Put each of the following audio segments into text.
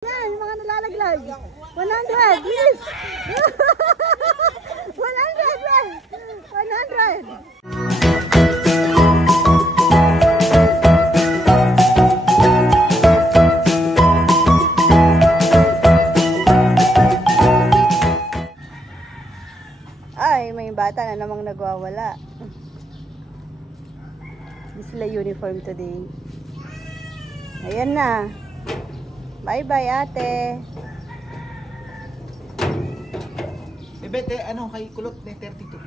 Yan, mga nalalaglag. 100, yes! 100, man! 100! Ay, may bata na namang nagwawala. Hindi sila uniform today. Ayan na. Bye-bye, ate. Bete, ano, kay kulot na 32.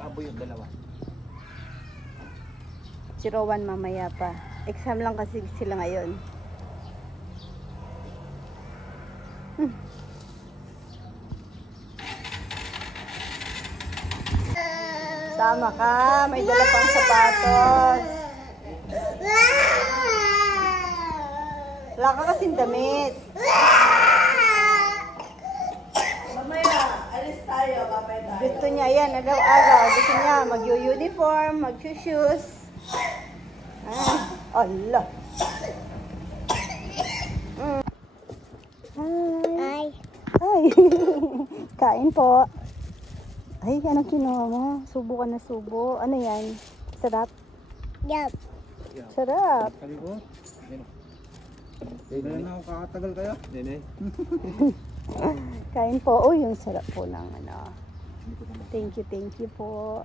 Baboy yung dalawa. 01 mamaya pa. Exam lang kasi sila ngayon. Sama ka. May dala pang sapatos. Wala ka kasing damit. Mamaya, alis tayo, kapay tayo. Gusto niya yan, araw-araw. Gusto niya mag-uniform, mag-shoes. Ay, Allah. Hi. Hi. Kain po. Ay, anong kinuha mo? Subo ka na subo. Ano yan? Sarap? Yup. Sarap. Kaliko? Dahil na ako kakatagal kaya? Nene. Kain po. Uy, yung sarap po ng ano. Thank you po.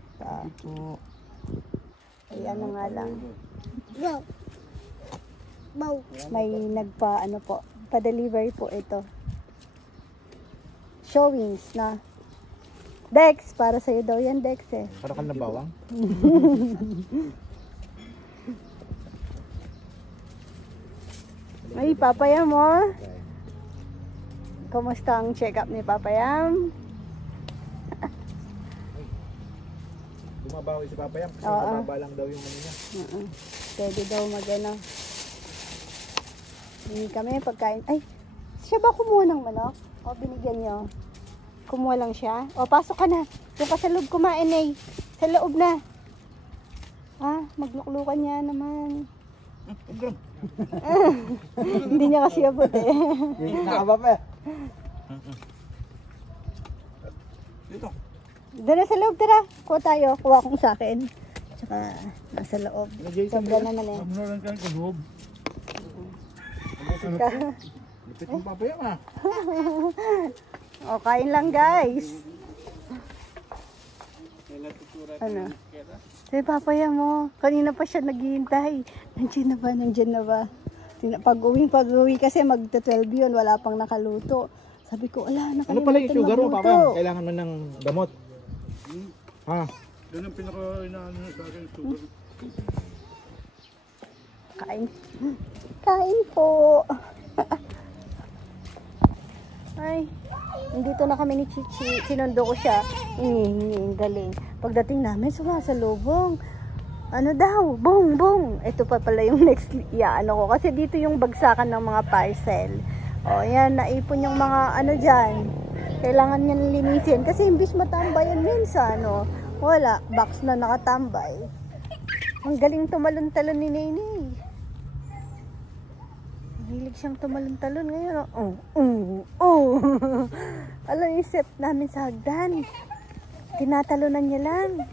Ay, ano nga lang. May nagpa, ano po, pa-delivery po ito. Showings na. Dex, para sa'yo daw yan, Dex eh. Para kang nabawang? Ay, Papayam mo. Kumusta ang check-up ni Papayam? Bumabawi si Papayam kasi mababa lang daw yung ano niya. Pwede daw mag-ano. Hindi kami pagkain. Ay, siya ba kumuha ng manok? O binigyan nyo? Kumuha lang siya? O, pasok ka na. Doon ka sa loob kumain eh. Sa loob na. Ah, magluklukan niya naman. Hindi niya kasi abot eh. Nakababa eh. Dito. Doon na sa loob, tara. Kuha tayo. Kuha kong sa akin. Tsaka nasa loob. Sobra naman eh. Meron kang kaloob. Lipit ng Papayam ah. O, kain lang guys. Ano? Say, Papayam mo. Kanina pa siya naghihintay. Nandiyan na ba? Pag-uwi kasi magta-12 yun. Wala pang nakaluto. Sabi ko, ala, nakalimutan magluto. Ano pala yung sugar mo, Papayam? Kailangan mo ng gamot. Ha? Doon ang pinaka-inaano sa akin, sugar. Kain. Kain po. Ay, nandito na kami ni Chichi. Sinundo ko siya. Hingi, galing. Pagdating namin, sumasalubong. Ano daw? Bong. Ito pa pala yung next ano ko. Kasi dito yung bagsakan ng mga parcel. O, yan. Naipon yung mga ano dyan. Kailangan niya linisin. Kasi imbis matambayan minsan, no? Wala. Box na nakatambay. Ang galing tumalon-talon ni Nenay. Hilig siyang tumalon-talon ngayon. Alam yung set namin sa hagdan. Tinatalunan niya lang.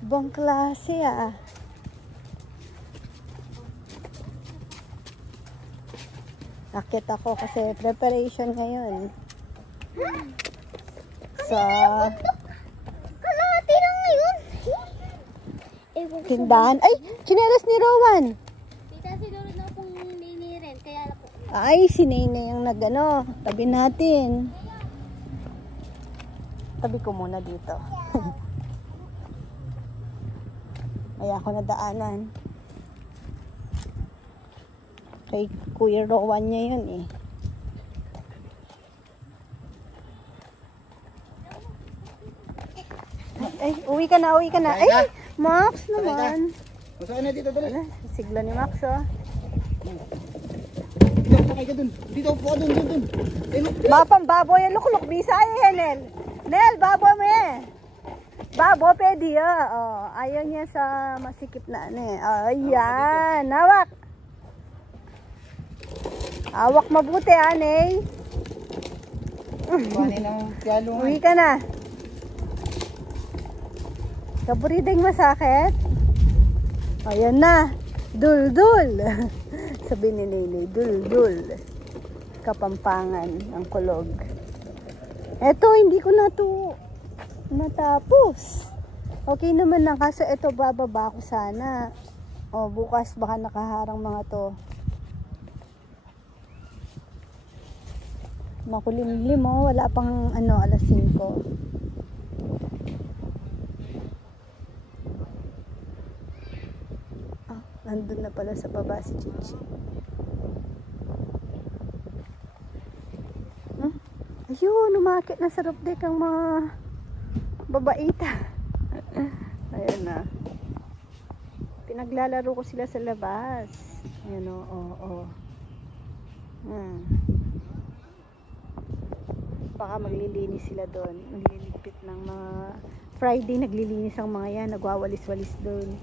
Ibang klase ah. Akit ako kasi preparation ngayon. Kalahati lang ngayon. Tindahan. Ay, chinelas ni Rowan. Siguro na akong ninirin, kaya lang po. Ay, si Nene yung nagano. Tabi natin. Tabi ko muna dito. Ay, ako nadaanan. Kay Kuya Rowan niya yun eh. Ay, uwi ka na. Ay, Max naman. Masakay na dito, dali. Sigla ni Max oh. Sakay ka dun. Dito po ka dun. Mapang baboy ang lukluk. Bisaya Nel. Nel, baboy mo eh. Babo, pwede Ayaw niya sa masikip na ano eh. Ayan. Hawak. Hawak mabuti, Anay. Kuhanin ng piyalo. Uwi ka na. Kaburideng masakit. Ayan na. Dul-dul. Sabi ni Nene, dul-dul. Kapampangan ang kulog. Eto, hindi ko na to natapos. Okay naman na, kaso eto bababa ko sana. O, bukas baka nakaharang mga to. Makulimlim oh, wala pang alas 5. Nandun na pala sa baba si Chichi. Ayun, umakit na sa roof deck ang mga babaita. Ayun na. Pinaglalaro ko sila sa labas. Ayun o. Baka maglilinis sila doon. Magliligpit ng mga Friday, naglilinis ang mga yan. Nagwawalis-walis doon.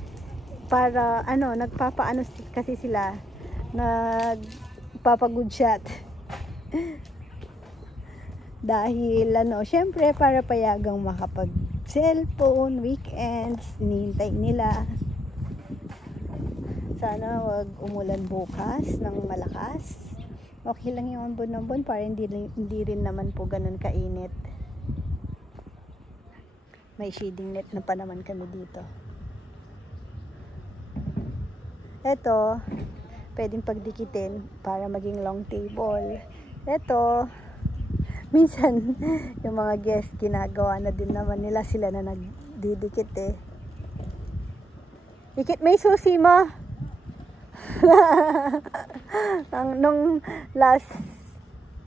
Para nagpapaano kasi sila, nagpapagood shot. Dahil syempre para payagang makapag cellphone, weekends, hinihintay nila. Sana wag umulan bukas ng malakas. Okay lang yung ambon-ambon para hindi rin naman po ganun kainit. May shading net na pa naman kami dito. Ito, pwedeng pagdikitin para maging long table. Ito, minsan yung mga guest ginagawa na din naman nila, sila na nagdidikit eh. Dikit may susi mo.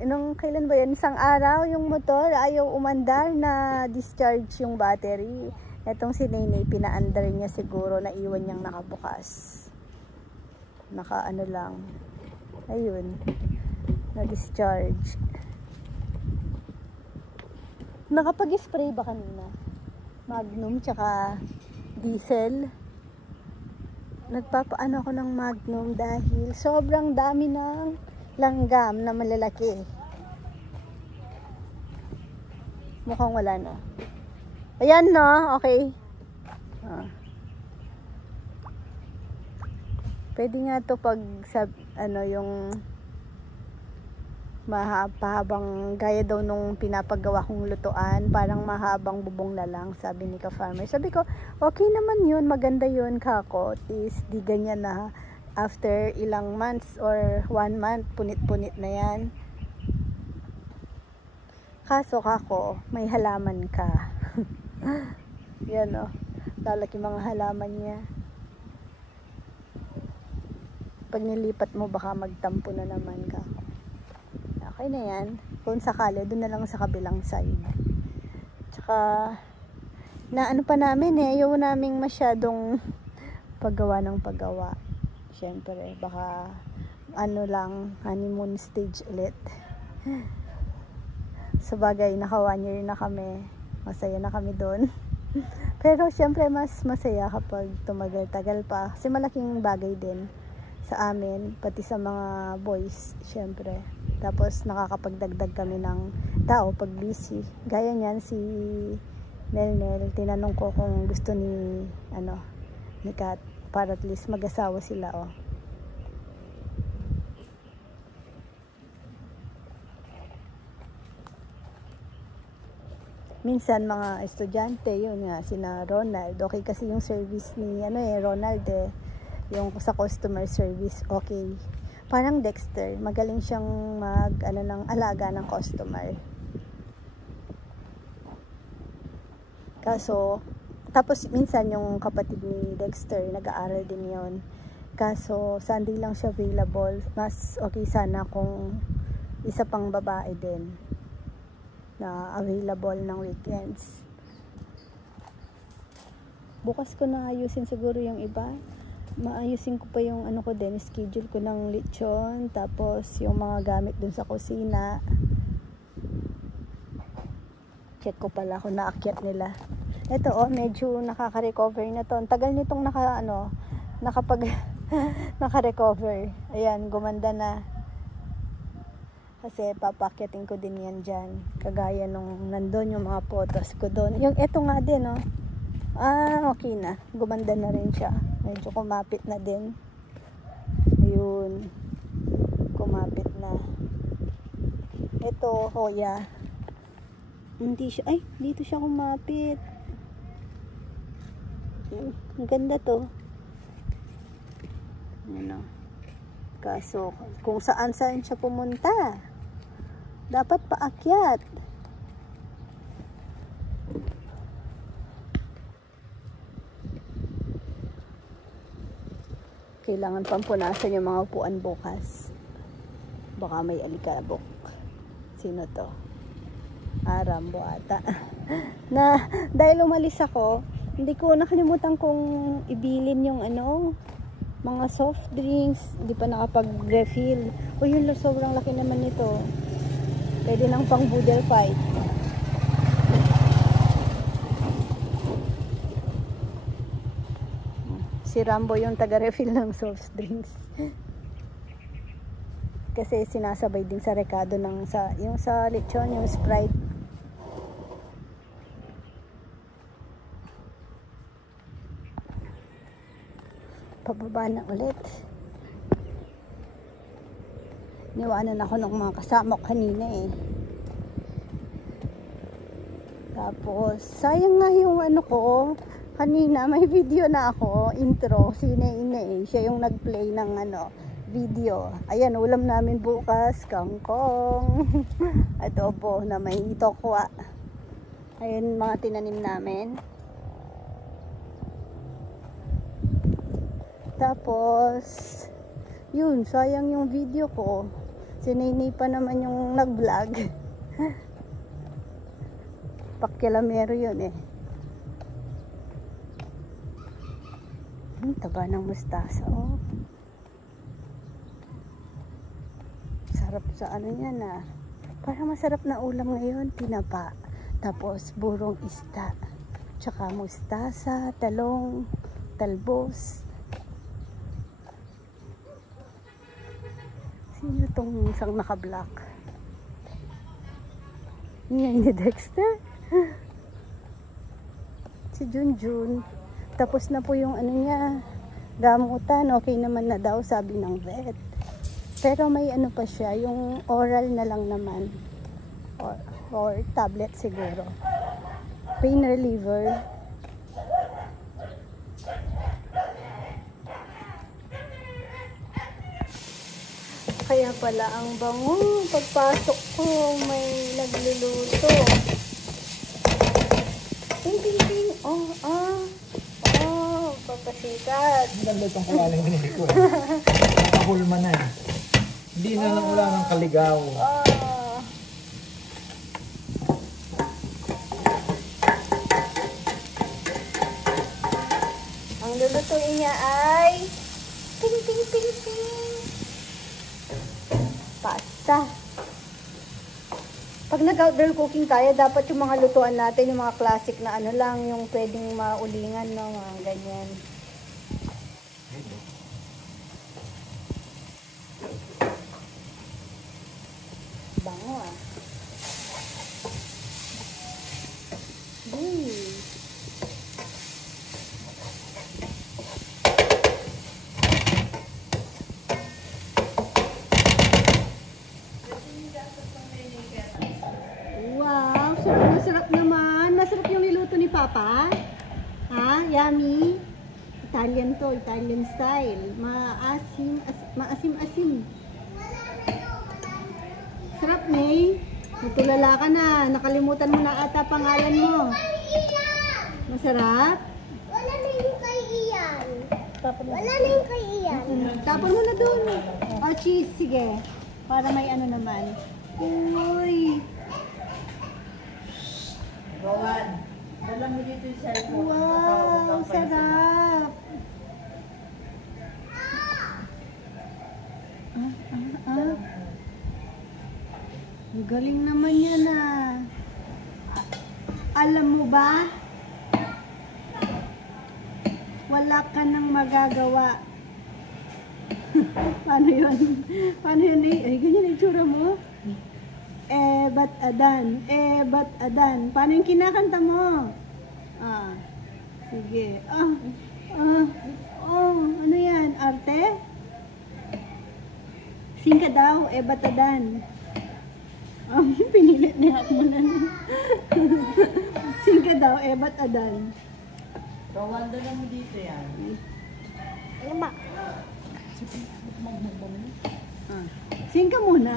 nung kailan ba yan? Isang araw yung motor ayaw umandar, na discharge yung battery. Etong si Nene, pinaandar niya siguro, naiwan niyang nakabukas. Lang. Ayun. Na-discharge. Nakapag-spray ba kanina? Magnum tsaka diesel. Nagpapaano ako ng Magnum dahil sobrang dami ng langgam na malalaki. Mukhang wala na. Ayan no, okay. Pwede nga to pag yung mahabang gaya daw nung pinapagawa kong lutuan, parang mahabang bubong na lang, sabi ni ka-farmer. Sabi ko, okay naman yun, maganda yun kako, is di ganyan na after ilang months or 1 month, punit-punit na yan. Kaso kako, may halaman ka. Yan o, lalaki mga halaman niya. Pag nilipat mo, baka magtampo na naman ka. Okay na yan. Kung sakali, doon na lang sa kabilang side. Tsaka, pa namin ayaw naming masyadong paggawa ng paggawa. Siyempre, baka honeymoon stage ulit. Sabagay, naka 1 year na kami. Masaya na kami doon. Pero siyempre, mas masaya kapag tumagal-tagal pa. Kasi malaking bagay din sa amin, pati sa mga boys, syempre. Tapos nakakapagdagdag kami ng tao pag busy. Gaya niyan si Nel, tinanong ko kung gusto ni Kat, para at least mag-asawa sila oh. Minsan mga estudyante, yun nga, sina Ronald, okay kasi yung service ni Ronald yung sa customer service, okay. Parang Dexter, magaling siyang ng alaga ng customer. Kaso, tapos minsan yung kapatid ni Dexter, nag-aaral din yon. Kaso, Sunday lang siya available. Mas okay sana kung isa pang babae din na available ng weekends. Bukas ko na ayusin siguro yung iba. Maayusin ko pa yung ko din, schedule ko ng lechon, tapos yung mga gamit dun sa kusina. Check ko pala kung naakyat nila. Ito medyo nakaka-recover na to. Ang tagal nitong naka-recover. Ayan, gumanda na. Kasi papakyatin ko din yan dyan. Kagaya nung nandun yung mga photos ko doon. Yung eto nga din, oh. Okay na. Gumanda na rin siya. Medyo kumapit na din. Ayun. Kumapit na. Ito, hoya. Hindi siya, ay, dito siya kumapit. Ang ganda to. Ano. Kaso, kung saan siya pumunta. Dapat paakyat. Kailangan pang punasan yung mga upuan bukas. Baka may alikabok. Sino to? Rambo ata. Na, dahil umalis ako, hindi ko nakalimutan kung ibilin yung mga soft drinks. Hindi pa nakapag-refill. O yun, sobrang laki naman nito. Pwede nang pang boodle fight. Si Rambo yung taga-refill ng soft drinks. Kasi sinasabay din sa rekado yung sa lechon, yung Sprite. Pababa na ulit. Niwanan ako ng mga kasama ko kanina eh. Tapos, sayang nga yung ko. Kanina, may video na ako, intro. Si Nene, siya yung nag-play ng video. Ayan, ulam namin bukas, kangkong. Adobo na may tokwa. Ayun, mga tinanim namin. Tapos, yun, sayang yung video ko. Si Nene pa naman yung nag-vlog. Pakialamero yun eh. Taba ng mustasa, oh. Sarap sa yan ah. Parang masarap na ulam ngayon, tinapa. Tapos burong isda. Tsaka mustasa, talong, talbos. Sino tong isang naka-black? Yan ni Dexter. Si Junjun. Tapos na po yung niya, gamutan, okay naman na daw, sabi ng vet. Pero may pa siya, yung oral na lang naman. Or tablet siguro. Pain reliever. Kaya pala ang bango. Pagpasok ko, may nagluluto. Ting, ting, ting. Papasikat. Ang ganda itong kawaling binili ko eh. Nakahulma na eh. Hindi na lang wala ng kaligaw. Ang lulutuin niya ay ting, ting, ting, ting. Pasta. Pag nag-outdoor cooking tayo, dapat yung mga lutuan natin, yung mga classic na lang, yung pwedeng maulingan, no, mga ganyan. Bango ah. Wow, sarap naman. Masarap yung niluto ni Papa. Ha? Yummy. Italian to, Italian style. Maasim-asim. Sarap, May. Natulala ka na. Nakalimutan mo na ata pangalan mo. Masarap? Wala na yung kay Ian. Wala na yung kay Ian. Tapon mo na dun. Cheese. Sige. Para may naman. Uy. Rowan, dala mo dito yung cellphone. Wow, sarap. Ang galing naman yan ah. Alam mo ba? Wala ka nang magagawa. Paano yun? Paano yun eh? Ay, ganyan yung tsura itsura mo? Ba't adan? Ba't adan? Paano yung kinakanta mo? Sige. Ano yan? Arte? Sing ka daw, ba't adan? Pinilit niya ako na. Sing ka daw, ba't adan? Rowan, dala mo dito yan. Ano ba? Sing ka muna.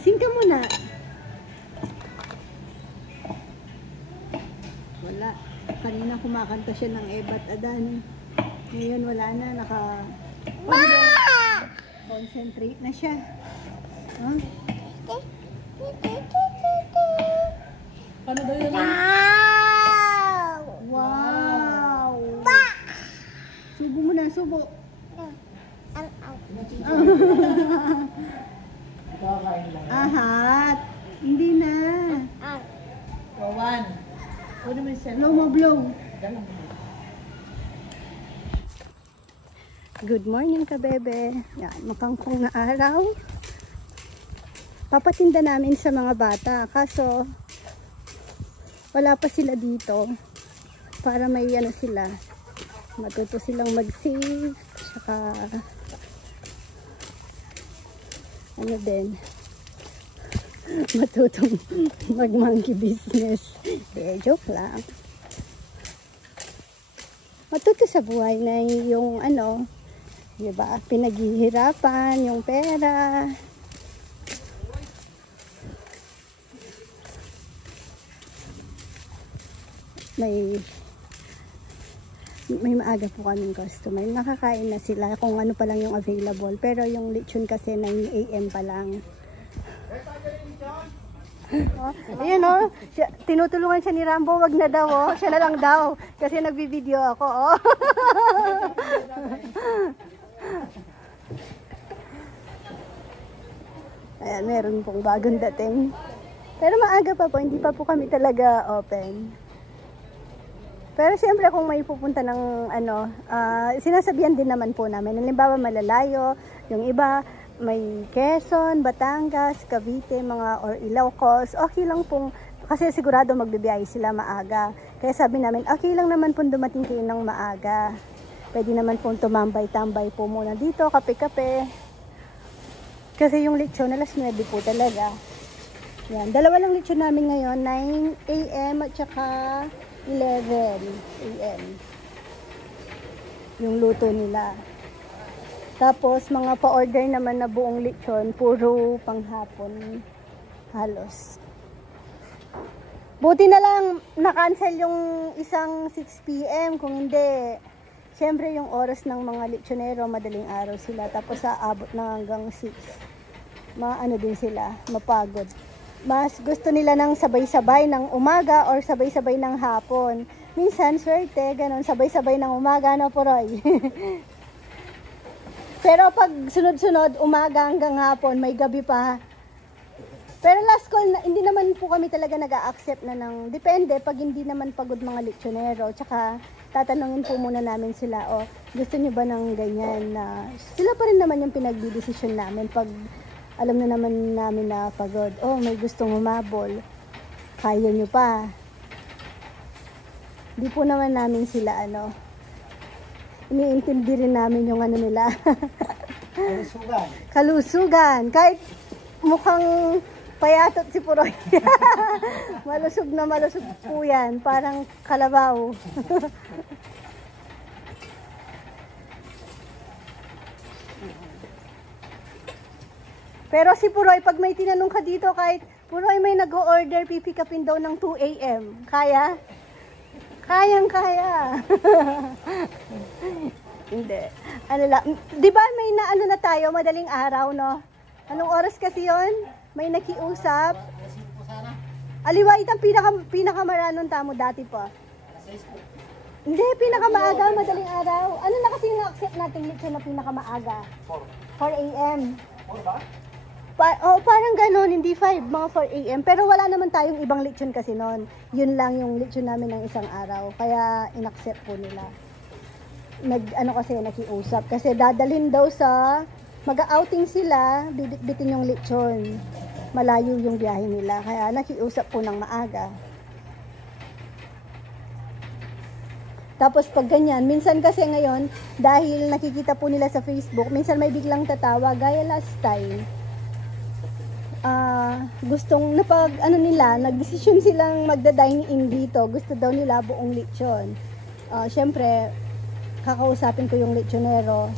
Sing ka muna. Wala. Kanina kumakanta siya ng Ebat Adan. Ngayon wala na. Concentrate na siya. Paano daw yun? Wow! Subo mo na, subo. Ahat. Hindi na. Rowan, kunin mo yung cellphone. Blow mo, blow. Dala mo dito. Good morning ka, bebe. Yan, makangkong na araw. Papatinda namin sa mga bata. Kaso, wala pa sila dito. Para may sila. Matuto silang mag-save. Saka, din. Matutong mag-monkey business. Joke lang. Matuto sa buhay na yung diba, pinaghihirapan, yung pera. May maaga po kaming customer. Nakakain na sila kung ano pa lang yung available. Pero yung lechon kasi 9 AM pa lang. Ayun tinutulungan siya ni Rambo, wag na daw siya na lang daw kasi nagbibideo ako Ayan, meron pong bagong dating. Pero maaga pa po, hindi pa po kami talaga open. Pero siyempre kung may pupunta ng sinasabihan din naman po namin. Halimbawa malalayo, yung iba may Quezon, Batangas, Cavite, or Ilocos, okay lang pong, kasi sigurado magbibiyahe sila maaga. Kaya sabi namin, okay lang naman pong dumating kayo ng maaga. Pwede naman pong tumambay-tambay po muna dito, kape-kape. Kasi yung lechon, alas 9 po talaga. Yan, dalawa lang lechon namin ngayon, 9 AM at saka 11 AM. Yung luto nila. Tapos, mga pa-order naman na buong lechon, puro panghapon halos. Buti na lang, na-cancel yung isang 6 PM. Kung hindi, syempre yung oras ng mga lechonero, madaling araw sila. Tapos, aabot na hanggang 6. Din sila, mapagod. Mas gusto nila ng sabay-sabay ng umaga or sabay-sabay ng hapon. Minsan, swerte, ganun, sabay-sabay ng umaga, Poroy? Pero pag sunod-sunod, umaga hanggang hapon, may gabi pa. Pero last call, hindi naman po kami talaga nag-a-accept na depende, pag hindi naman pagod mga lechonero. Tsaka, tatanungin po muna namin sila, gusto nyo ba ng ganyan? Sila pa rin naman yung pinagdidesisyon namin pag alam na naman namin na pagod. May gustong humabol. Kaya nyo pa. Hindi po naman namin sila, iniintindi rin namin yung nila. Kalusugan. Kalusugan. Kahit mukhang payatot si Puroy. Malusog na malusog po yan. Parang kalabaw. Pero si Puroy, pag may tinanong ka dito, kahit Puroy may nag-o-order, pipikapin daw ng 2 AM. Kaya? Kayang-kaya. Hindi. Di ba may na tayo, madaling araw, no? Anong oras kasi yon? May nakiusap. Aliwait ang pinakamaranon tamo dati po. Hindi, pinakamaaga, madaling araw. Ano na kasi na-accept natin lechon na pinakamaaga? 4 AM. 4 ba? Parang ganon, hindi 5, mga 4 a.m. Pero wala naman tayong ibang lechon kasi noon. Yun lang yung lechon namin ng isang araw. Kaya inaccept po nila. Nakiusap. Kasi dadalhin daw sa, mag-outing sila, bibit-bitin yung lechon. Malayo yung biyahe nila. Kaya nakiusap po ng maaga. Tapos pag ganyan, minsan kasi ngayon, dahil nakikita po nila sa Facebook, minsan may biglang tatawa, gaya last time. Gustong nagdesisyon silang magda-dine in dito. Gusto daw nila buong lechon. Syempre, kakausapin ko yung lechonero.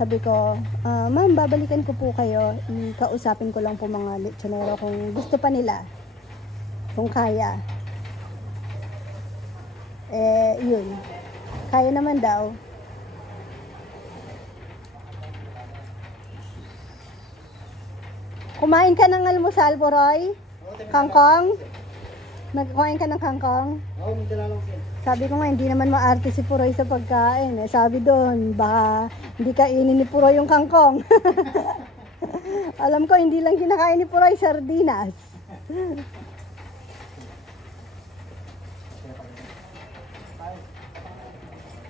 Sabi ko, ma'am, babalikan ko po kayo. Kausapin ko lang po mga lechonero kung gusto pa nila. Kung kaya. Yun. Kaya naman daw. Kumain ka ng almusal, Poroy? Kangkong? Nagkumain ka ng kangkong? Oo, may dala lang siya. Sabi ko nga, hindi naman maarte si Poroy sa pagkain. Sabi doon, baka hindi kainin ni Poroy yung kangkong. Alam ko, hindi lang kinakain ni Poroy, sardinas.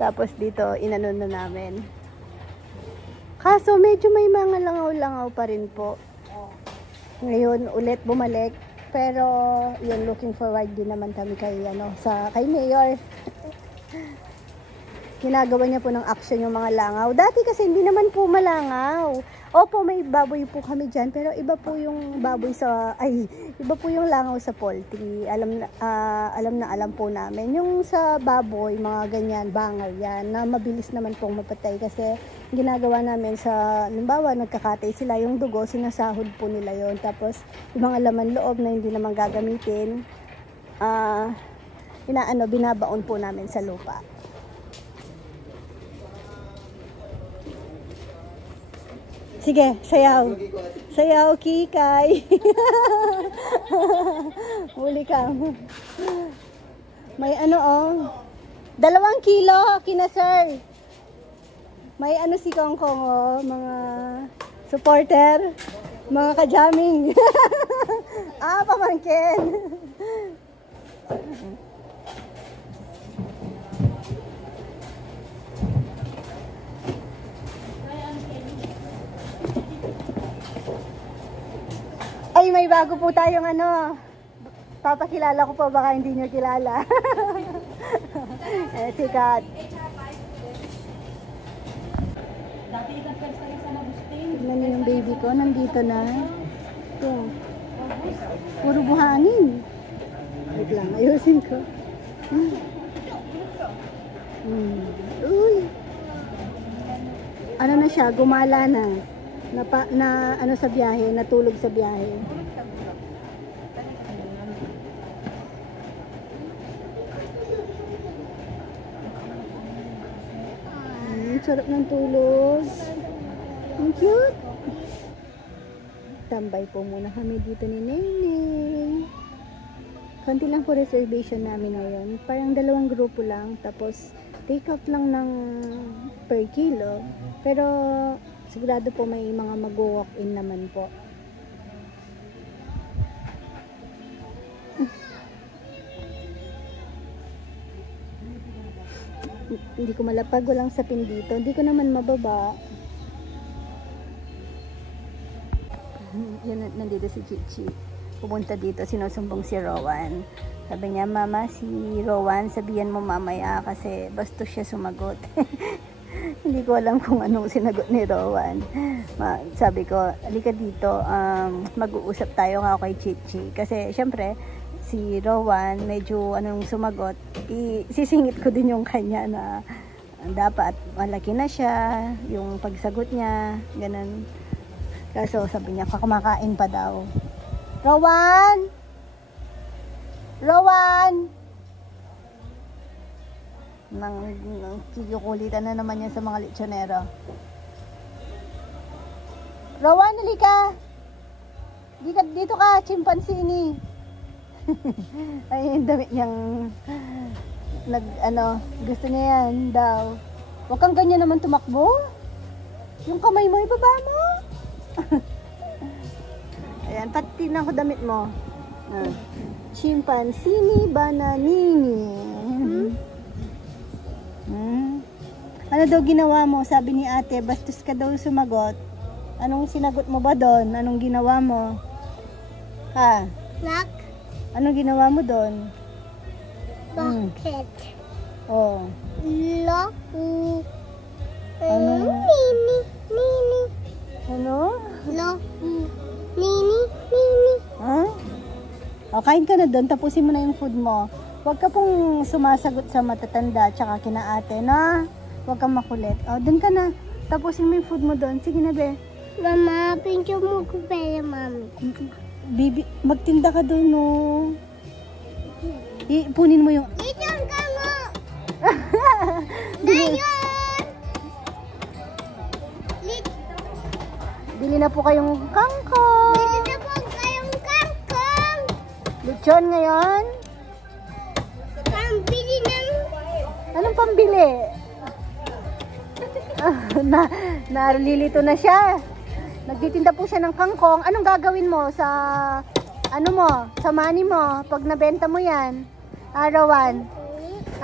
Tapos dito, inanon na namin. Kaso medyo may mga langaw-langaw pa rin po. Ngayon, ulit bumalik. Pero, yun, looking forward din naman kami kay Mayor. Ginagawa niya po ng action yung mga langaw. Dati kasi hindi naman po malangaw. Opo, may baboy po kami dyan, pero iba po yung baboy iba po yung langaw sa poultry. Alam po namin. Yung sa baboy, mga ganyan, bangal yan, na mabilis naman pong mapatay kasi ginagawa namin halimbawa, nagkakatay sila, yung dugo, sinasahod po nila yon. Tapos, yung mga laman loob na hindi naman gagamitin, binabaon po namin sa lupa. Sige, sayaw. Sayaw, Kikay. Huli ka. May 2 kilo, kina sir. May si Kongkong, mga supporter, mga kajaming. Pamangkin. Ay, may bago po tayong papakilala ko po, baka hindi nyo kilala. Sikat. Tignan niyo yung baby ko, nandito na. Ito. Puro buhangin. Wait lang, ayusin ko. Uy. Ano na siya, gumala na. Sa biyahe, natulog sa biyahe. Sarap ng tulog. Ang cute. Tambay po muna kami dito ni Neneng. Konti lang po reservation namin ngayon. Parang 2 grupo lang. Tapos take out lang ng per kilo. Pero sigurado po may mga mag-walk-in naman po. Hindi ko malapag, walang sapin dito. Hindi ko naman mababa. Yan, nandito si Chichi. Pumunta dito, sinusumbong si Rowan. Sabi niya, Mama, si Rowan, sabihan mo mamaya kasi bastos siya sumagot. Hindi ko alam kung anong sinagot ni Rowan. Sabi ko, halika dito, mag-uusap tayo nga kay Chichi. Kasi, syempre, si Rowan, medyo sumagot, sisingit ko din yung kanya na dapat malaki na siya, yung pagsagot niya, ganun. Kaso, sabi niya, kumakain pa daw. Rowan! Rowan! Kikukulitan na naman yan sa mga lechonero. Rowan, halika! Dito ka, chimpanzini. Ay, yung damit niyang gusto niya yan daw. Huwag kang ganyan naman tumakbo. Yung kamay mo, ibaba mo. yan. Pati na ako damit mo. Chimpanzini bananini. Ano daw ginawa mo? Sabi ni ate, bastos ka daw sumagot. Anong sinagot mo ba doon? Anong ginawa mo? Ha? Nak, Anong ginawa mo doon? bakit? Oh. Loku. Ano? Nini, nini. Ano? Loku. Nini, nini. Ha? O, kain ka na doon. Tapusin mo na yung food mo. Huwag ka pong sumasagot sa matatanda tsaka kina ate, na? Huwag kang makulit. O, doon ka na. Tapusin mo yung food mo doon. Sige na, be. Mama, pincho mo ko pera, mami. Bibi, magtinda ka doon, no? Ipunin mo yung... Dito ang kango. Ngayon. Bili na po kayong kangkong. Bili na po kayong kangkong. Lechon ngayon. Pambili ng... Anong pambili? Nalilito na siya. Nagtitinda po siya ng kangkong. Anong gagawin mo sa ano mo, sa money mo pag nabenta mo 'yan? Rawan.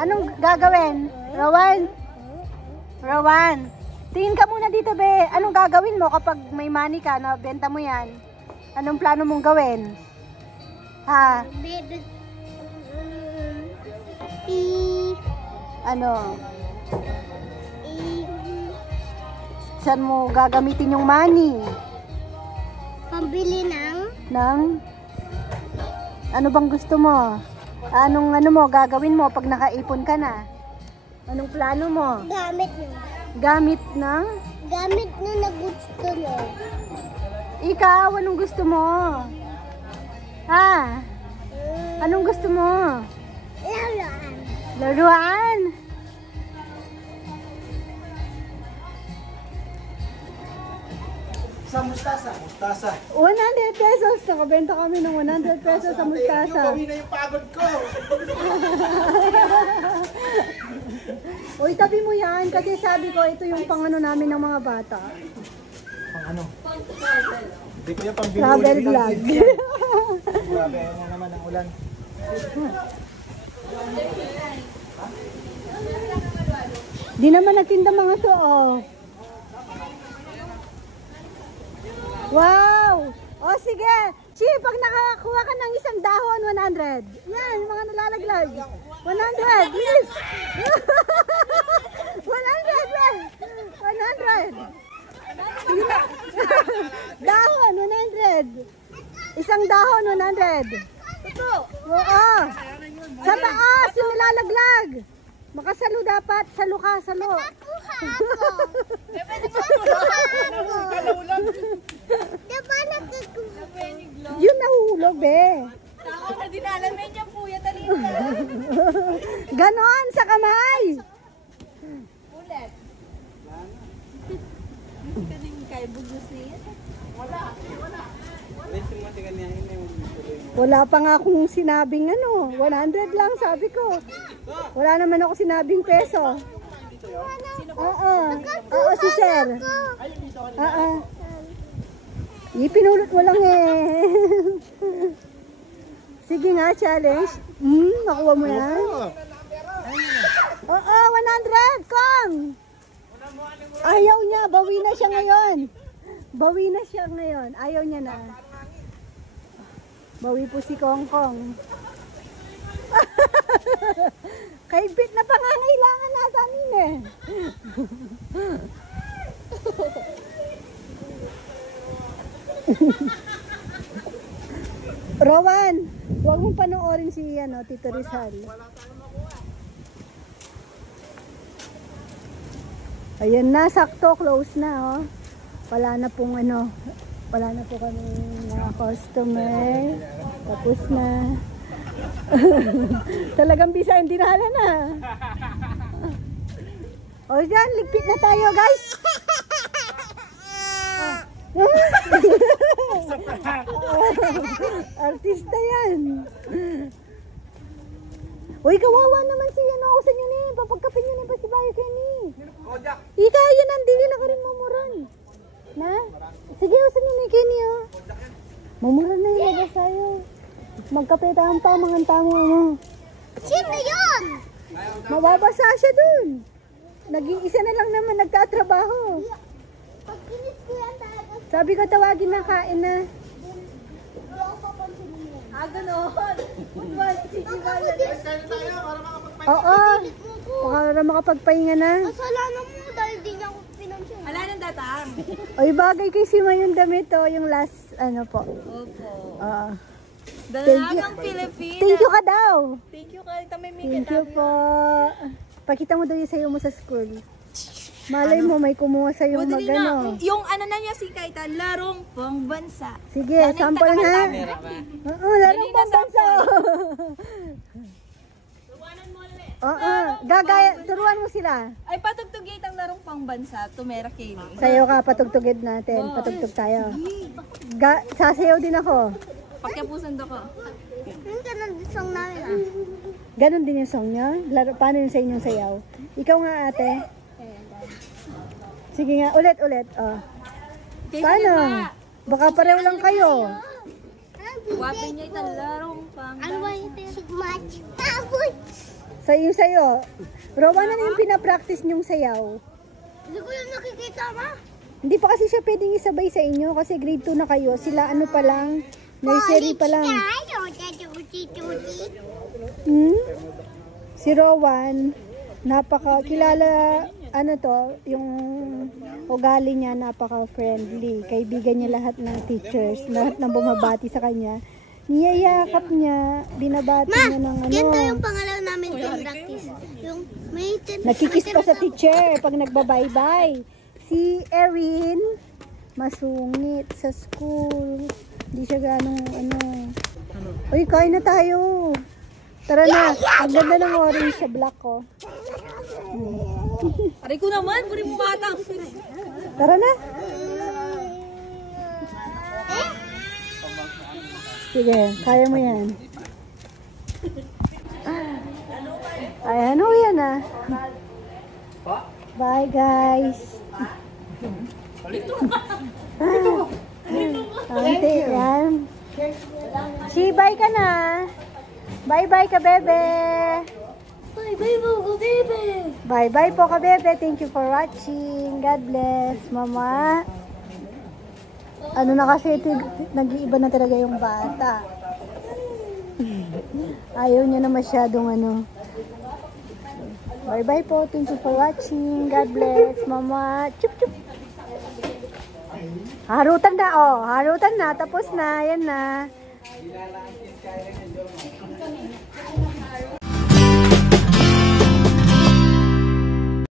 Anong gagawin? Rawan. Tingin ka muna dito, be. Anong gagawin mo kapag may money ka na benta mo 'yan? Anong plano mong gawin? Ha? Baby. Ano? Saan mo gagamitin yung money? Pambili ng... Ano bang gusto mo? Anong ano mo gagawin mo pag nakaipon ka na? Anong plano mo? Gamit na. Gamit ng? Gamit na gusto nyo. Ikaw, anong gusto mo? Ha? Anong gusto mo? Laruan. Laruan? Sa mustasa. Mustasa. 100 pesos. Nakabenta kami ng 100 pesos sa mustasa. Yung na yung pagod ko. Uy, tabi mo yan. Kasi sabi ko, ito yung pangano namin ng mga bata. Pang ano? Hindi ko yung pang Travel vlog. Grabe mo naman ang ulan. Di naman nagtinda mga to, oh. Wow! O sige, Chi, pag nakakuha ka ng isang dahon, 100. Yan, yung mga nalalaglag. 100, yes! 100, be! 100! Sige na. Dahon, 100. Isang dahon, 100. Oo. Sa taas, yung nilalaglag. Makasalo dapat, salo ka, salo. Kuha ako. Kuha ako. Diba nakakuha? Yun nahuhulog, be. Ako na dinalamin niya po, yan talita. Ganon, sa kamay. Ulit. Kaning kay bugos niya. Wala pa nga akong sinabing ano, 100 lang sabi ko. Wala naman ako sinabing peso. Oo. Oo, si sir. Oo. Ipinulot mo lang eh. Sige nga, challenge. Nakuha mo yan. Oo, 100, Kong. Ayaw niya, bawi na siya ngayon. Bawi na siya ngayon. Ayaw niya na. Bawi po si Kong Kong. Kaibit na pangangailangan nasa amin eh. Rowan, huwag mong panoorin si Tito Rizal. Ayan na, sakto, close na, oh. Wala na pong wala na po kami mga customer. Tapos na. Talagang bisa, hindi na na. O dyan, ligpit na tayo, guys. Artista yan. Uy, kawawa naman si usan nyo ni. Papagkapin nyo ni pa si Bayo Kenny. Ika, yan ang dili na ka rin mamuran. Na? Sige, usan nyo ni Kenny, oh. Mamura na yung labas tayo. Magkapetaan pa, mga tamo mo. Sino yun? Mababasa siya dun. Nag-iisa na lang naman nagtatrabaho. Pag kinis ko yan talaga. Sabi ko tawagin na, kain na. Hindi ako papansinin mo. Gano'n. Football, chichiban na rin. Oo. Para makapagpahinga na. Kasalanan mo dahil di niya ako pinansin. Wala nang datang. Oy, bagay kay Sima yung damit to. Yung last, ano po. Opo. Oo. Dalagang Pilipina. Thank you ka daw. Thank you ka. Tamay may Thank you po. Pakita mo daw yung sayo mo sa school. Malay mo, may kumuha sa'yo Madali na. magano. Yung ano na niya si Kaita, larong pangbansa. Sige, sample na. Oo, larong pambansa. Oo, gagaya, turuan mo sila. Ay, patugtugit ang larong pangbansa. Tumera kini. Sayo ka, patugtugid natin. Patugtog tayo. Sasayaw din ako. Pagkapusan ko. Yung ganun din song namin ah. Ganon din yung song niya? Paano yung sa inyong sayaw? Ikaw nga ate. Sige nga, ulit. Oh. Paano? Baka pareho lang kayo. Wapin niya ito, larong pangbansa. Ano ba yung match? Taboy! Sa yung sayo. Rowan, ano yung pinapractice niyong sayaw? Hindi ko yung nakikita ma. Hindi pa kasi siya pwedeng isabay sa inyo kasi grade 2 na kayo. Sila ano pa lang, nursery pa lang. Si Rowan, kilala, ano to, yung ugali niya napaka-friendly. Kaibigan niya lahat ng teachers, lahat ng bumabati sa kanya. Niyayakap niya, binabati niya ng ano. Ganito yung pangalaw namin team practice. Yung may team Nakikis pa sa teacher pag nagbabay-bye. Si Erin, masungit sa school. Hindi siya ganong ano. Uy, kain na tayo. Tara na. Ang ganda ng orange sa black ko. Aray ko naman, puri mo batang. Tara na. Sige, kaya mo yan. Ay, ano yan ah? Bye guys. Ante, yan. Si, bye ka na. Bye-bye ka, bebe. Bye-bye po, baby. Bye-bye po ka, bebe. Thank you for watching. God bless, mama. Ano na kasi, nag-iiba na talaga yung bata. Ayaw niya na masyadong ano. Bye-bye po. Thank you for watching. God bless, mama. Chup-chup. Harutan na, oh. Harutan na. Tapos na. Yan na.